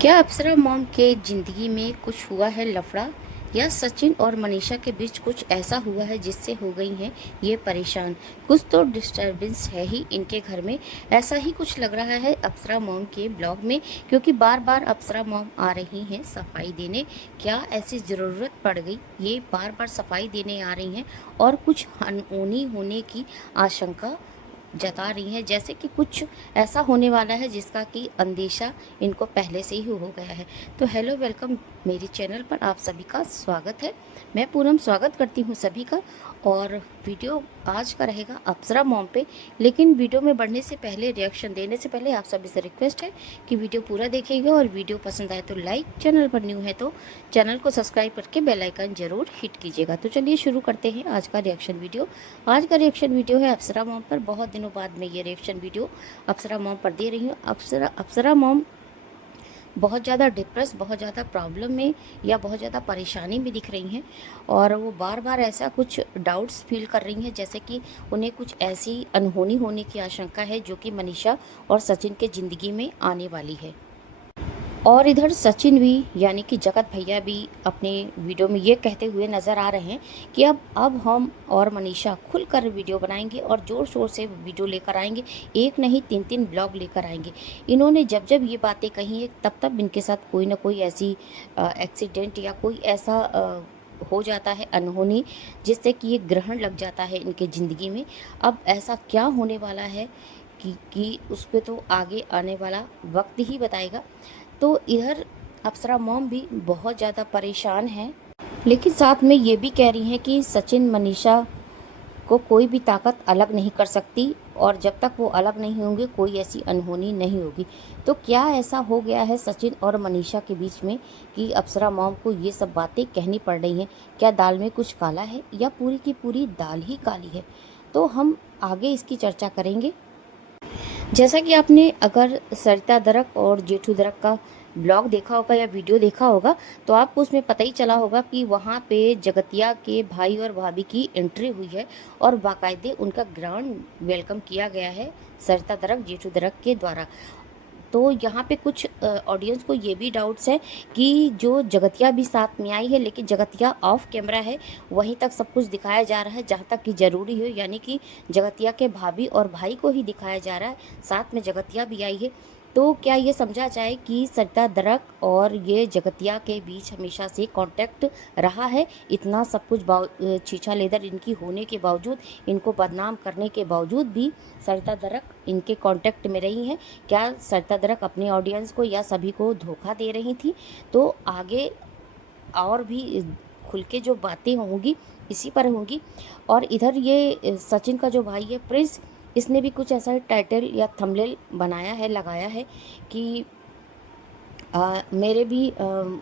क्या अप्सरा मॉम के ज़िंदगी में कुछ हुआ है लफड़ा या सचिन और मनीषा के बीच कुछ ऐसा हुआ है जिससे हो गई हैं ये परेशान। कुछ तो डिस्टरबेंस है ही इनके घर में। ऐसा ही कुछ लग रहा है अप्सरा मॉम के ब्लॉग में, क्योंकि बार बार अप्सरा मॉम आ रही हैं सफाई देने। क्या ऐसी ज़रूरत पड़ गई, ये बार बार सफाई देने आ रही हैं और कुछ अनहोनी होने की आशंका जता रही हैं, जैसे कि कुछ ऐसा होने वाला है जिसका कि अंदेशा इनको पहले से ही हो गया है। तो हेलो, वेलकम मेरे चैनल पर आप सभी का स्वागत है। मैं पूनम स्वागत करती हूँ सभी का। और वीडियो आज का रहेगा अप्सरा मॉम पे, लेकिन वीडियो में बढ़ने से पहले, रिएक्शन देने से पहले आप सभी से रिक्वेस्ट है कि वीडियो पूरा देखिएगा और वीडियो पसंद आए तो लाइक, चैनल पर न्यू है तो चैनल को सब्सक्राइब करके बेल आइकन जरूर हिट कीजिएगा। तो चलिए शुरू करते हैं आज का रिएक्शन वीडियो। आज का रिएक्शन वीडियो है अप्सरा मॉम पर। बहुत दिनों बाद मैं ये रिएक्शन वीडियो अप्सरा मॉम पर दे रही हूँ। अप्सरा मॉम बहुत ज़्यादा डिप्रेस, बहुत ज़्यादा प्रॉब्लम में या बहुत ज़्यादा परेशानी में दिख रही हैं, और वो बार बार ऐसा कुछ डाउट्स फील कर रही हैं जैसे कि उन्हें कुछ ऐसी अनहोनी होने की आशंका है जो कि मनीषा और सचिन के ज़िंदगी में आने वाली है। और इधर सचिन भी, यानी कि जगत भैया भी अपने वीडियो में ये कहते हुए नज़र आ रहे हैं कि अब हम और मनीषा खुलकर वीडियो बनाएंगे और ज़ोर शोर से वीडियो लेकर आएंगे। एक नहीं, तीन तीन ब्लॉग लेकर आएंगे। इन्होंने जब जब ये बातें कही हैं तब तब इनके साथ कोई ना कोई ऐसी एक्सीडेंट या कोई ऐसा हो जाता है अनहोनी, जिससे कि ये ग्रहण लग जाता है इनके ज़िंदगी में। अब ऐसा क्या होने वाला है कि उस पर तो आगे आने वाला वक्त ही बताएगा। तो इधर अप्सरा मॉम भी बहुत ज़्यादा परेशान है, लेकिन साथ में ये भी कह रही हैं कि सचिन मनीषा को कोई भी ताकत अलग नहीं कर सकती, और जब तक वो अलग नहीं होंगे कोई ऐसी अनहोनी नहीं होगी। तो क्या ऐसा हो गया है सचिन और मनीषा के बीच में कि अप्सरा मॉम को ये सब बातें कहनी पड़ रही हैं? क्या दाल में कुछ काला है या पूरी की पूरी दाल ही काली है? तो हम आगे इसकी चर्चा करेंगे। जैसा कि आपने अगर सरिता दरक और जेठू दरक का ब्लॉग देखा होगा या वीडियो देखा होगा, तो आपको उसमें पता ही चला होगा कि वहाँ पे जगतिया के भाई और भाभी की एंट्री हुई है और बाकायदे उनका ग्रांड वेलकम किया गया है सरिता दरक जेठू दरक के द्वारा। तो यहाँ पे कुछ ऑडियंस को ये भी डाउट्स है कि जो जगतिया भी साथ में आई है, लेकिन जगतिया ऑफ कैमरा है, वहीं तक सब कुछ दिखाया जा रहा है जहाँ तक कि ज़रूरी हो, यानी कि जगतिया के भाभी और भाई को ही दिखाया जा रहा है, साथ में जगतिया भी आई है। तो क्या ये समझा जाए कि सरिता दरक और ये जगतिया के बीच हमेशा से कांटेक्ट रहा है? इतना सब कुछ छीछा लेदर इनकी होने के बावजूद, इनको बदनाम करने के बावजूद भी सरिता दरक इनके कांटेक्ट में रही हैं। क्या सरिता दरक अपने ऑडियंस को या सभी को धोखा दे रही थी? तो आगे और भी खुल के जो बातें होंगी इसी पर होंगी। और इधर ये सचिन का जो भाई है प्रिंस, इसने भी कुछ ऐसा टाइटल या थंबनेल बनाया है, लगाया है कि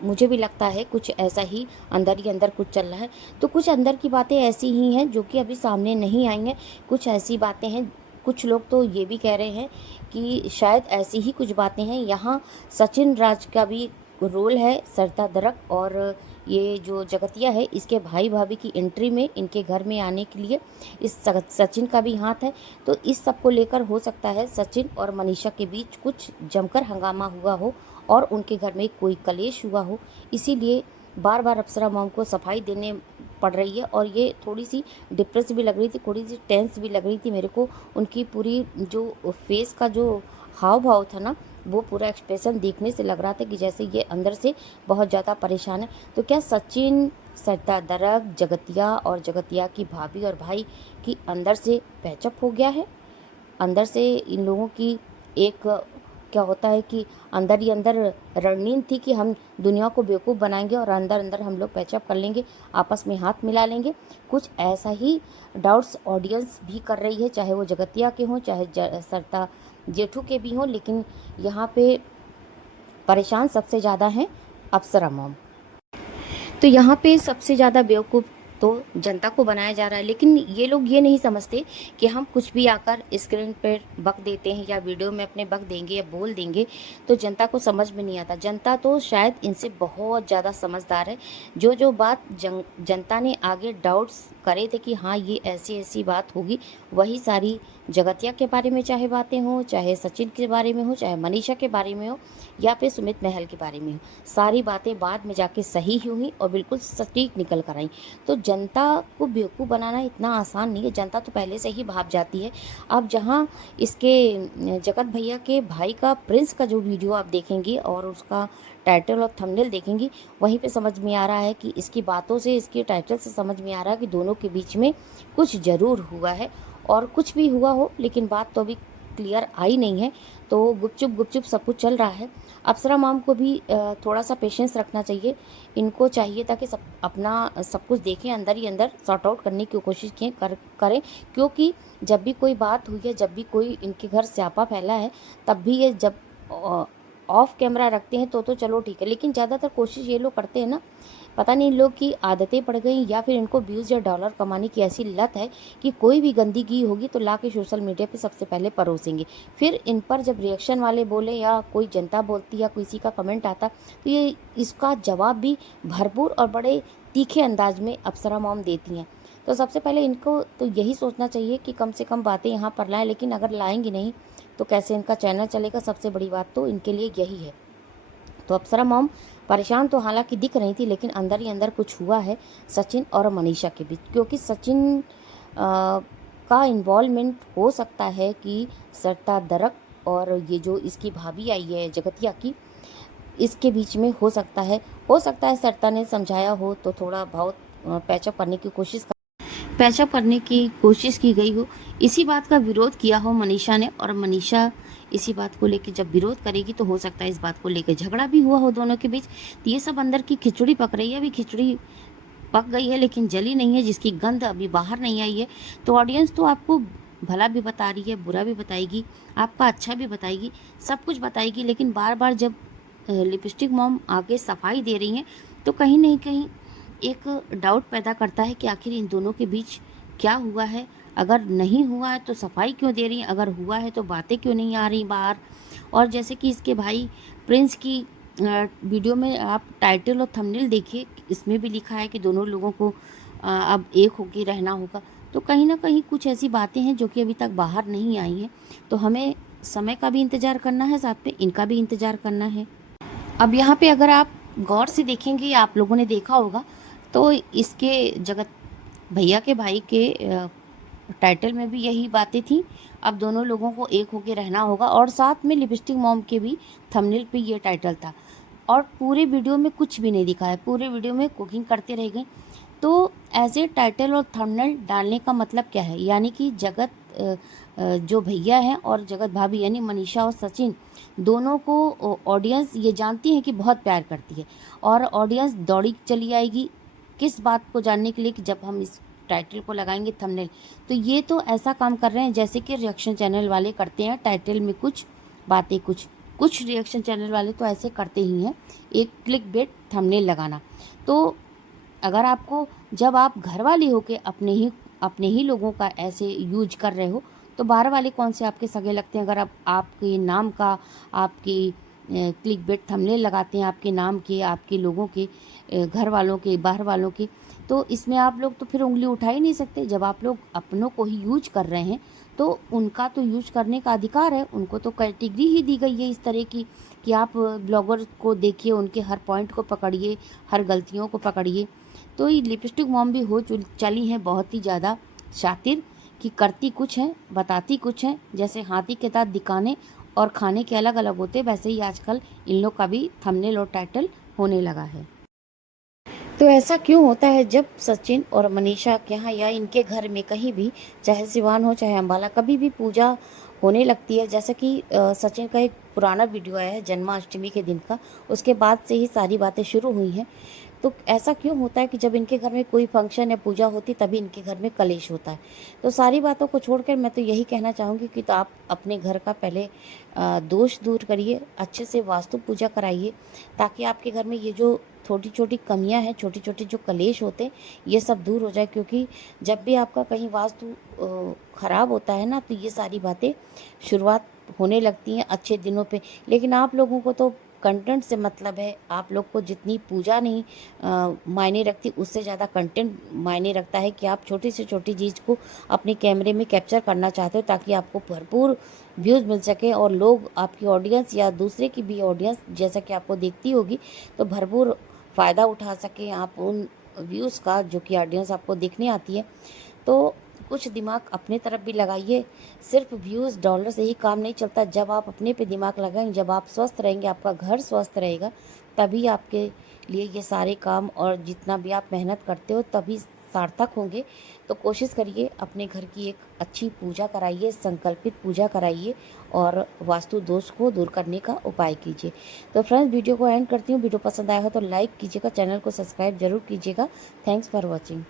मुझे भी लगता है कुछ ऐसा ही अंदर ही अंदर कुछ चल रहा है। तो कुछ अंदर की बातें ऐसी ही हैं जो कि अभी सामने नहीं आई हैं। कुछ ऐसी बातें हैं, कुछ लोग तो ये भी कह रहे हैं कि शायद ऐसी ही कुछ बातें हैं। यहाँ सचिन राज का भी रोल है, सरिता दरक और ये जो जगतिया है इसके भाई भाभी की एंट्री में, इनके घर में आने के लिए इस सचिन का भी हाथ है। तो इस सब को लेकर हो सकता है सचिन और मनीषा के बीच कुछ जमकर हंगामा हुआ हो और उनके घर में कोई कलेश हुआ हो, इसीलिए बार बार अप्सरा मॉम को सफाई देने पड़ रही है। और ये थोड़ी सी डिप्रेस भी लग रही थी, थोड़ी सी टेंस भी लग रही थी मेरे को। उनकी पूरी जो फेस का जो हाव भाव था ना, वो पूरा एक्सप्रेशन देखने से लग रहा था कि जैसे ये अंदर से बहुत ज़्यादा परेशान है। तो क्या सचिन, सरिता दरक, जगतिया और जगतिया की भाभी और भाई की अंदर से पैचअप हो गया है? अंदर से इन लोगों की एक, क्या होता है कि अंदर ही अंदर रणनीति थी कि हम दुनिया को बेवकूफ़ बनाएंगे और अंदर अंदर हम लोग पैचअप कर लेंगे, आपस में हाथ मिला लेंगे। कुछ ऐसा ही डाउट्स ऑडियंस भी कर रही है, चाहे वो जगतिया के हों चाहे सरिता जेठू के भी हों। लेकिन यहाँ पे परेशान सबसे ज़्यादा हैं अप्सरा मॉम। तो यहाँ पे सबसे ज़्यादा बेवकूफ़ तो जनता को बनाया जा रहा है, लेकिन ये लोग ये नहीं समझते कि हम कुछ भी आकर स्क्रीन पर बक देते हैं या वीडियो में अपने बक देंगे या बोल देंगे तो जनता को समझ में नहीं आता। जनता तो शायद इनसे बहुत ज़्यादा समझदार है। जो जो बात जनता ने आगे डाउट्स करे थे कि हाँ ये ऐसी ऐसी बात होगी, वही सारी जगतिया के बारे में चाहे बातें हों, चाहे सचिन के बारे में हो, चाहे मनीषा के बारे में हो, या फिर सुमित महल के बारे में हो, सारी बातें बाद में जाके सही ही हुई और बिल्कुल सटीक निकल कर आई। तो जनता को बेवकूफ़ बनाना इतना आसान नहीं है, जनता तो पहले से ही भाप जाती है। अब जहाँ इसके जगत भैया के भाई का प्रिंस का जो वीडियो आप देखेंगी और उसका टाइटल और थंबनेल देखेंगी, वहीं पे समझ में आ रहा है कि इसकी बातों से, इसके टाइटल से समझ में आ रहा है कि दोनों के बीच में कुछ ज़रूर हुआ है। और कुछ भी हुआ हो, लेकिन बात तो अभी क्लियर आई नहीं है। तो गुपचुप गुपचुप सब कुछ चल रहा है। अप्सरा मैम को भी थोड़ा सा पेशेंस रखना चाहिए। इनको चाहिए था कि सब अपना सब कुछ देखें, अंदर ही अंदर सॉर्ट आउट करने की कोशिश करें, क्योंकि जब भी कोई बात हुई है, जब भी कोई इनके घर स्यापा फैला है, तब भी ये जब ऑफ कैमरा रखते हैं तो चलो ठीक है, लेकिन ज़्यादातर कोशिश ये लोग करते हैं ना, पता नहीं इन लोग की आदतें पड़ गई या फिर इनको व्यूज़ या डॉलर कमाने की ऐसी लत है कि कोई भी गंदगी होगी तो ला के सोशल मीडिया पे सबसे पहले परोसेंगे। फिर इन पर जब रिएक्शन वाले बोले या कोई जनता बोलती या किसी का कमेंट आता, तो ये इसका जवाब भी भरपूर और बड़े तीखे अंदाज में अप्सरा मॉम देती हैं। तो सबसे पहले इनको तो यही सोचना चाहिए कि कम से कम बातें यहाँ पर लाएँ, लेकिन अगर लाएंगी नहीं तो कैसे इनका चैनल चलेगा। सबसे बड़ी बात तो इनके लिए यही है। तो अप्सरा मॉम परेशान तो हालांकि दिख रही थी, लेकिन अंदर ही अंदर कुछ हुआ है सचिन और मनीषा के बीच, क्योंकि सचिन का इन्वॉल्वमेंट हो सकता है कि सरता दरक और ये जो इसकी भाभी आई है जगतिया की, इसके बीच में हो सकता है सरता ने समझाया हो तो थोड़ा बहुत पैचअप करने की कोशिश की गई हो, इसी बात का विरोध किया हो मनीषा ने, और मनीषा इसी बात को लेकर जब विरोध करेगी तो हो सकता है इस बात को लेकर झगड़ा भी हुआ हो दोनों के बीच। तो ये सब अंदर की खिचड़ी पक रही है। अभी खिचड़ी पक गई है लेकिन जली नहीं है, जिसकी गंध अभी बाहर नहीं आई है। तो ऑडियंस तो आपको भला भी बता रही है, बुरा भी बताएगी, आपका अच्छा भी बताएगी, सब कुछ बताएगी, लेकिन बार बार जब लिपस्टिक मॉम आगे सफाई दे रही हैं तो कहीं नहीं कहीं एक डाउट पैदा करता है कि आखिर इन दोनों के बीच क्या हुआ है। अगर नहीं हुआ है तो सफाई क्यों दे रही हैं, अगर हुआ है तो बातें क्यों नहीं आ रही बाहर। और जैसे कि इसके भाई प्रिंस की वीडियो में आप टाइटल और थंबनेल देखिए, इसमें भी लिखा है कि दोनों लोगों को अब एक होकर रहना होगा। तो कहीं ना कहीं कुछ ऐसी बातें हैं जो कि अभी तक बाहर नहीं आई हैं। तो हमें समय का भी इंतज़ार करना है, साथ में इनका भी इंतज़ार करना है। अब यहाँ पे अगर आप गौर से देखेंगे, आप लोगों ने देखा होगा, तो इसके जगत भैया के भाई के टाइटल में भी यही बातें थी। अब दोनों लोगों को एक होके रहना होगा, और साथ में लिपस्टिक मॉम के भी थंबनेल पे ये टाइटल था। और पूरे वीडियो में कुछ भी नहीं दिखा है, पूरे वीडियो में कुकिंग करते रह गए। तो ऐसे टाइटल और थंबनेल डालने का मतलब क्या है, यानी कि जगत जो भैया हैं और जगत भाभी यानी मनीषा और सचिन, दोनों को ऑडियंस ये जानती है कि बहुत प्यार करती है, और ऑडियंस दौड़ी चली आएगी किस बात को जानने के लिए कि जब हम इस टाइटल को लगाएंगे थंबनेल। तो ये तो ऐसा काम कर रहे हैं जैसे कि रिएक्शन चैनल वाले करते हैं, टाइटल में कुछ बातें, कुछ रिएक्शन चैनल वाले तो ऐसे करते ही हैं, एक क्लिक बेट थंबनेल लगाना। तो अगर आपको, जब आप घर वाले होके अपने ही लोगों का ऐसे यूज कर रहे हो, तो बाहर वाले कौन से आपके सगे लगते हैं। अगर आपके नाम का, आपकी क्लिक बेट थंबनेल लगाते हैं आपके नाम के, आपके लोगों के, घर वालों के, बाहर वालों के, तो इसमें आप लोग तो फिर उंगली उठा ही नहीं सकते। जब आप लोग अपनों को ही यूज कर रहे हैं तो उनका तो यूज करने का अधिकार है, उनको तो कैटेगरी ही दी गई है इस तरह की कि आप ब्लॉगर को देखिए, उनके हर पॉइंट को पकड़िए, हर गलतियों को पकड़िए। तो ये लिपस्टिक मॉम भी हो चली हैं बहुत ही ज़्यादा शातिर, कि करती कुछ है बताती कुछ है। जैसे हाथी के दांत दिखाने और खाने के अलग अलग होते, वैसे ही आजकल इन लोग का भी थंबनेल और टाइटल होने लगा है। तो ऐसा क्यों होता है जब सचिन और मनीषा के यहाँ या इनके घर में कहीं भी, चाहे सिवान हो चाहे अम्बाला, कभी भी पूजा होने लगती है। जैसे कि सचिन का एक पुराना वीडियो आया है जन्माष्टमी के दिन का, उसके बाद से ही सारी बातें शुरू हुई हैं। तो ऐसा क्यों होता है कि जब इनके घर में कोई फंक्शन या पूजा होती तभी इनके घर में कलेश होता है। तो सारी बातों को छोड़कर मैं तो यही कहना चाहूँगी कि तो आप अपने घर का पहले दोष दूर करिए, अच्छे से वास्तु पूजा कराइए, ताकि आपके घर में ये जो छोटी छोटी कमियां हैं, छोटी छोटी जो कलेश होते हैं, ये सब दूर हो जाए। क्योंकि जब भी आपका कहीं वास्तु खराब होता है ना, तो ये सारी बातें शुरुआत होने लगती हैं अच्छे दिनों पे। लेकिन आप लोगों को तो कंटेंट से मतलब है। आप लोग को जितनी पूजा नहीं मायने रखती, उससे ज़्यादा कंटेंट मायने रखता है कि आप छोटी से छोटी चीज़ को अपने कैमरे में कैप्चर करना चाहते हो, ताकि आपको भरपूर व्यूज़ मिल सके और लोग, आपकी ऑडियंस या दूसरे की भी ऑडियंस जैसा कि आपको देखती होगी, तो भरपूर फ़ायदा उठा सकें आप उन व्यूज़ का जो कि ऑडियंस आपको देखने आती है। तो कुछ दिमाग अपने तरफ भी लगाइए। सिर्फ व्यूज़ डॉलर से ही काम नहीं चलता। जब आप अपने पे दिमाग लगाएंगे, जब आप स्वस्थ रहेंगे, आपका घर स्वस्थ रहेगा, तभी आपके लिए ये सारे काम और जितना भी आप मेहनत करते हो तभी सार्थक होंगे। तो कोशिश करिए, अपने घर की एक अच्छी पूजा कराइए, संकल्पित पूजा कराइए और वास्तु दोष को दूर करने का उपाय कीजिए। तो फ्रेंड्स, वीडियो को एंड करती हूँ। वीडियो पसंद आया हो तो लाइक कीजिएगा, चैनल को सब्सक्राइब जरूर कीजिएगा। Thanks for watching.